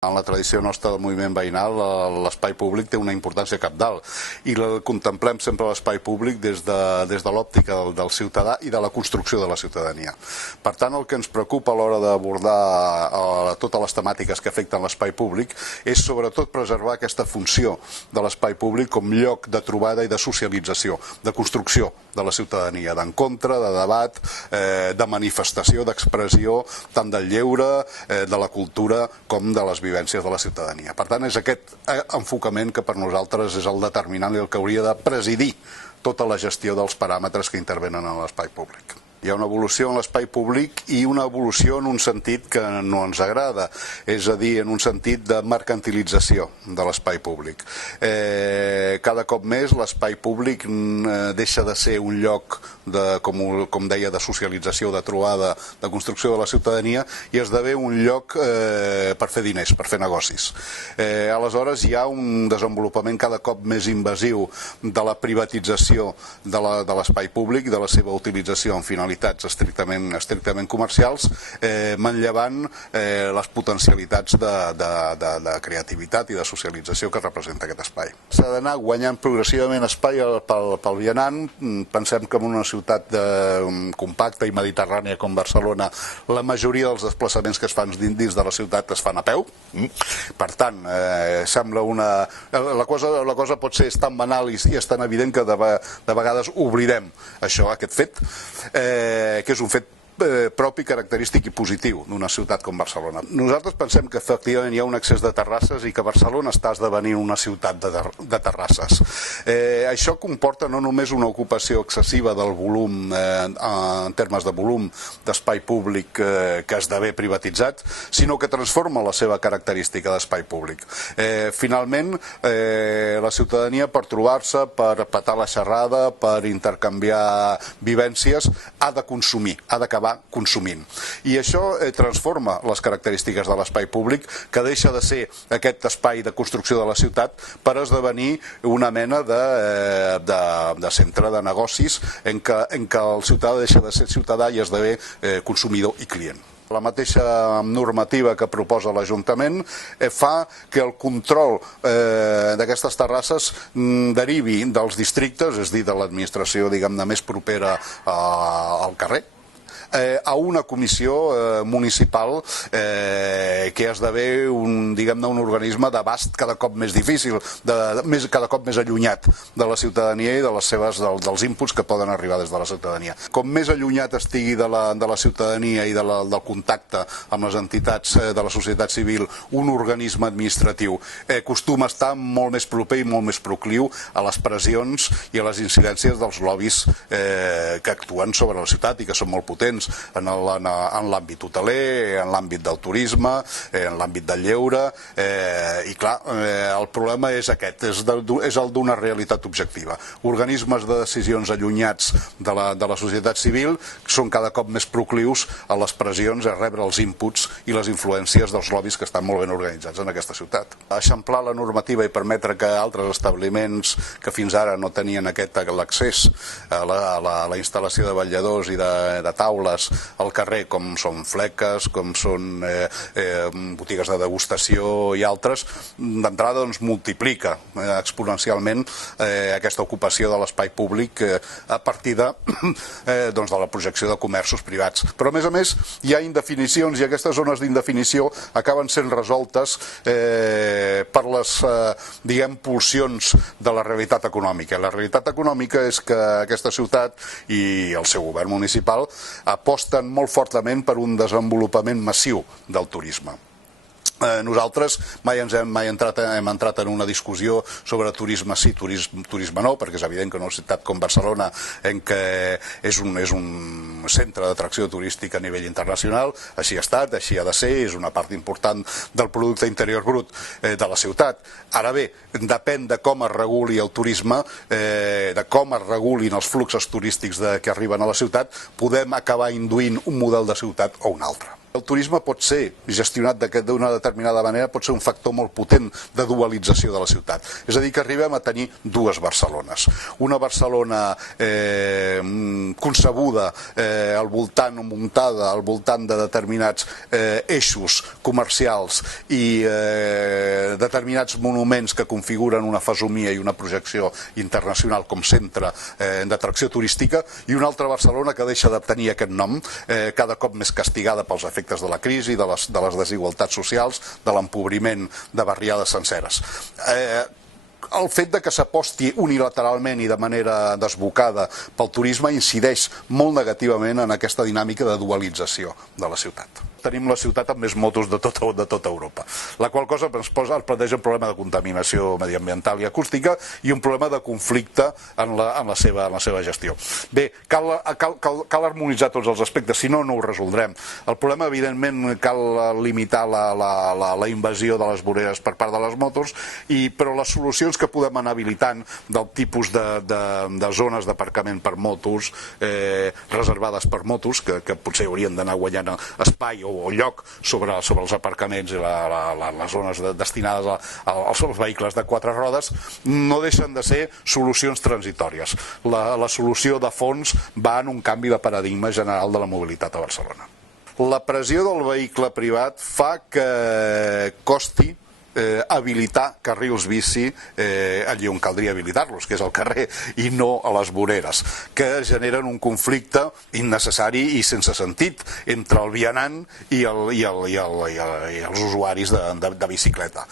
En la tradició nostra del moviment veïnal, l'espai públic té una importància cabdal i contemplem sempre l'espai públic des de l'òptica del ciutadà i de la construcció de la ciutadania. Per tant, el que ens preocupa a l'hora d'abordar totes les temàtiques que afecten l'espai públic és sobretot preservar aquesta funció de l'espai públic com lloc de trobada i de socialització, de construcció de la ciutadania, d'encontre, de debat, de manifestació, d'expressió, tant del lleure, de la cultura com de les vivències de la ciutadania. Per tant, és aquest enfocament que per nosaltres és el determinant i el que hauria de presidir tota la gestió dels paràmetres que intervenen en l'espai públic. Hi ha una evolució en l'espai públic i una evolució en un sentit que no ens agrada, és a dir, en un sentit de mercantilització de l'espai públic. Cada cop més l'espai públic deixa de ser un lloc, com deia, de socialització, de trobada, de construcció de la ciutadania i esdevé un lloc per fer diners, per fer negocis. Aleshores hi ha un desenvolupament cada cop més invasiu de la privatització de l'espai públic, de la seva utilització en finalitats estrictament comercials, manllevant les potencialitats de creativitat i de socialització que representa aquest espai. S'ha d'anar guanyant progressivament espai pel vianant. Pensem que en una ciutat compacta i mediterrània com Barcelona la majoria dels desplaçaments que es fan dins de la ciutat es fan a peu. Per tant, sembla la cosa pot ser tan banal i és tan evident que de vegades oblidem aquest fet, que és un fet propi, característic i positiu d'una ciutat com Barcelona. Nosaltres pensem que efectivament hi ha un excés de terrasses i que Barcelona està esdevenint una ciutat de terrasses. Això comporta no només una ocupació excessiva del volum, en termes de volum d'espai públic que esdevé privatitzat, sinó que transforma la seva característica d'espai públic. Finalment, la ciutadania, per trobar-se, per petar la xerrada, per intercanviar vivències, ha de consumir, ha d'acabar consumint. I això transforma les característiques de l'espai públic, que deixa de ser aquest espai de construcció de la ciutat per esdevenir una mena de centre de negocis en què el ciutadà deixa de ser ciutadà i esdevé consumidor i client. La mateixa normativa que proposa l'Ajuntament fa que el control d'aquestes terrasses derivi dels districtes, és a dir, de l'administració, diguem-ne, més propera al carrer, a una comissió municipal que esdevé un organisme d'abast cada cop més difícil, cada cop més allunyat de la ciutadania i dels inputs que poden arribar des de la ciutadania. Com més allunyat estigui de la ciutadania i del contacte amb les entitats de la societat civil un organisme administratiu, acostuma a estar molt més proper i molt més procliu a les pressions i a les incidències dels lobbies que actuen sobre la ciutat i que són molt potents en l'àmbit hoteler, en l'àmbit del turisme, en l'àmbit del lleure, i clar, el problema és aquest, és el d'una realitat objectiva. Organismes de decisions allunyats de la societat civil són cada cop més proclius a les pressions, a rebre els inputs i les influències dels lobbies que estan molt ben organitzats en aquesta ciutat. Eixamplar la normativa i permetre que altres establiments que fins ara no tenien l'accés a la instal·lació de vetlladors i de taules al carrer, com són fleques, com són botigues de degustació i altres, d'entrada multiplica exponencialment aquesta ocupació de l'espai públic a partir de la projecció de comerços privats. Però a més hi ha indefinicions i aquestes zones d'indefinició acaben sent resoltes per les, diguem, pulsions de la realitat econòmica. La realitat econòmica és que aquesta ciutat i el seu govern municipal aposten molt fortament per un desenvolupament massiu del turisme. Nosaltres mai hem entrat en una discussió sobre turisme sí, turisme no, perquè és evident que en una ciutat com Barcelona, en què és un centre d'atracció turística a nivell internacional, així ha estat, així ha de ser, és una part important del producte interior brut de la ciutat. Ara bé, depèn de com es reguli el turisme, de com es regulin els fluxos turístics que arriben a la ciutat, podem acabar induint un model de ciutat o un altre. El turisme pot ser gestionat d'una determinada manera, pot ser un factor molt potent de dualització de la ciutat. És a dir, que arribem a tenir dues Barcelones. Una Barcelona concebuda al voltant o muntada al voltant de determinats eixos comercials i determinats monuments que configuren una fesomia i una projecció internacional com centre d'atracció turística, i una altra Barcelona que deixa de tenir aquest nom, cada cop més castigada pels efectes de la crisi, de les desigualtats socials, de l'empobriment de barriades senceres. El fet de que s'aposti unilateralment i de manera desbocada pel turisme incideix molt negativament en aquesta dinàmica de dualització de la ciutat. Tenim la ciutat amb més motos de tota Europa, la qual cosa ens planteja un problema de contaminació mediambiental i acústica i un problema de conflicte en la seva gestió. Bé, cal harmonitzar tots els aspectes, si no, no ho resoldrem. El problema, evidentment, cal limitar la invasió de les voreres per part de les motos, però les solucions que podem anar habilitant del tipus de zones d'aparcament per motos, reservades per motos, que potser haurien d'anar guanyant espai o lloc sobre els aparcaments i les zones destinades als vehicles de quatre rodes, no deixen de ser solucions transitòries. La solució de fons va en un canvi de paradigma general de la mobilitat a Barcelona. La pressió del vehicle privat fa que costi habilitar carrils bici allí on caldria habilitar-los, que és al carrer i no a les voreres, que generen un conflicte innecessari i sense sentit entre el vianant i els usuaris de bicicleta.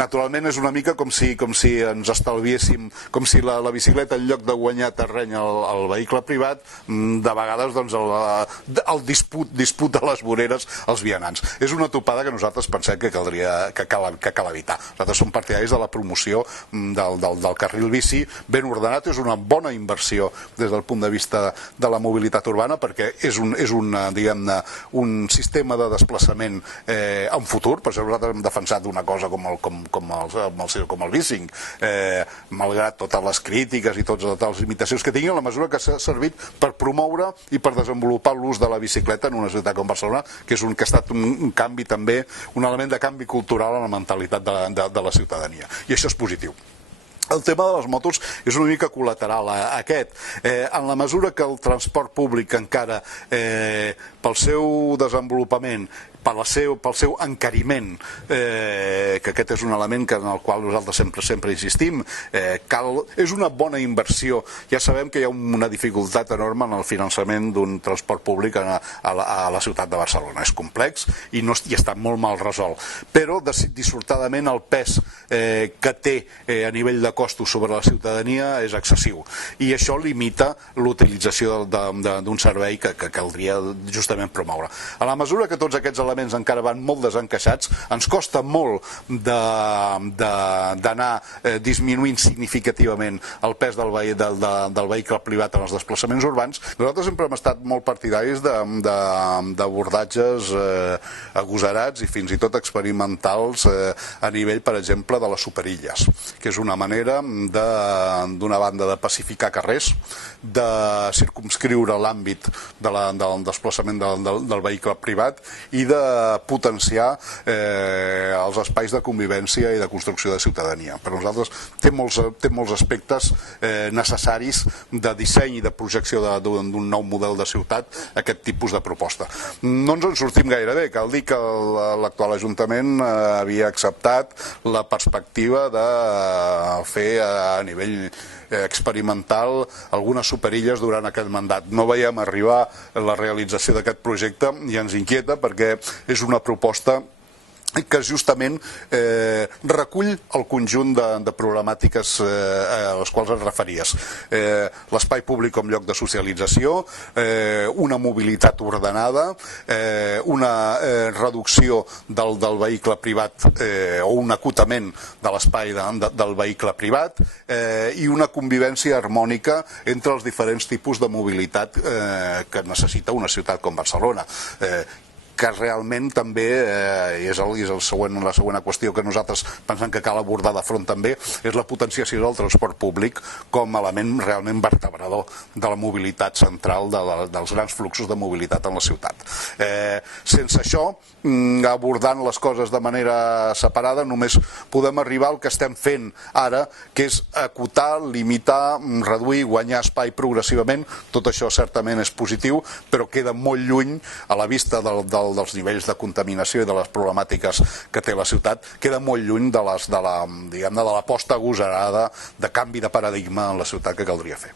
Naturalment és una mica com si ens estalviéssim, com si la bicicleta en lloc de guanyar terreny al vehicle privat, de vegades el disputa a les voreres als vianants. És una topada que nosaltres pensem que cal evitar. Nosaltres som partidaris de la promoció del carril bici ben ordenat. És una bona inversió des del punt de vista de la mobilitat urbana, perquè és un sistema de desplaçament en futur. Per això nosaltres hem defensat una cosa com el bicing, malgrat totes les crítiques i totes les limitacions que tingui, en la mesura que s'ha servit per promoure i per desenvolupar l'ús de la bicicleta en una ciutat com Barcelona, que ha estat un canvi també, un element de canvi cultural en la mentalitat de la ciutadania, i això és positiu. El tema de les motos és una mica col·lateral a aquest. En la mesura que el transport públic encara, pel seu desenvolupament, pel seu encariment, que aquest és un element en el qual nosaltres sempre insistim, és una bona inversió. Ja sabem que hi ha una dificultat enorme en el finançament d'un transport públic a la ciutat de Barcelona. És complex i està molt mal resolt, però dissortadament el pes que té a nivell de costos sobre la ciutadania és excessiu, i això limita l'utilització d'un servei que caldria justament promoure. A la mesura que tots aquests elements encara van molt desencaixats, ens costa molt d'anar disminuint significativament el pes del vehicle privat en els desplaçaments urbans. Nosaltres sempre hem estat molt partidaris d'abordatges agosarats i fins i tot experimentals a nivell, per exemple, de les superilles, que és una manera d'una banda de pacificar carrers, de circumscriure l'àmbit del desplaçament del vehicle privat i de potenciar els espais de convivència i de construcció de ciutadania. Per nosaltres té molts aspectes necessaris de disseny i de projecció d'un nou model de ciutat, aquest tipus de proposta. No ens en sortim gaire bé. Cal dir que l'actual Ajuntament havia acceptat la perspectiva de fer a nivell experimental algunes superilles durant aquest mandat. No veiem arribar la realització d'aquest projecte i ens inquieta, perquè és una proposta que justament recull el conjunt de problemàtiques a les quals et referies. L'espai públic com lloc de socialització, una mobilitat ordenada, una reducció del vehicle privat o un acotament de l'espai del vehicle privat i una convivència harmònica entre els diferents tipus de mobilitat que necessita una ciutat com Barcelona, que realment també és la següent qüestió que nosaltres pensem que cal abordar de front també, és la potenciació del transport públic com a element realment vertebrador de la mobilitat central, dels grans fluxos de mobilitat en la ciutat. Sense això, abordant les coses de manera separada, només podem arribar al que estem fent ara, que és acotar, limitar, reduir, guanyar espai progressivament. Tot això certament és positiu, però queda molt lluny a la vista dels nivells de contaminació i de les problemàtiques que té la ciutat, queda molt lluny de l'aposta agosarada de canvi de paradigma en la ciutat que caldria fer.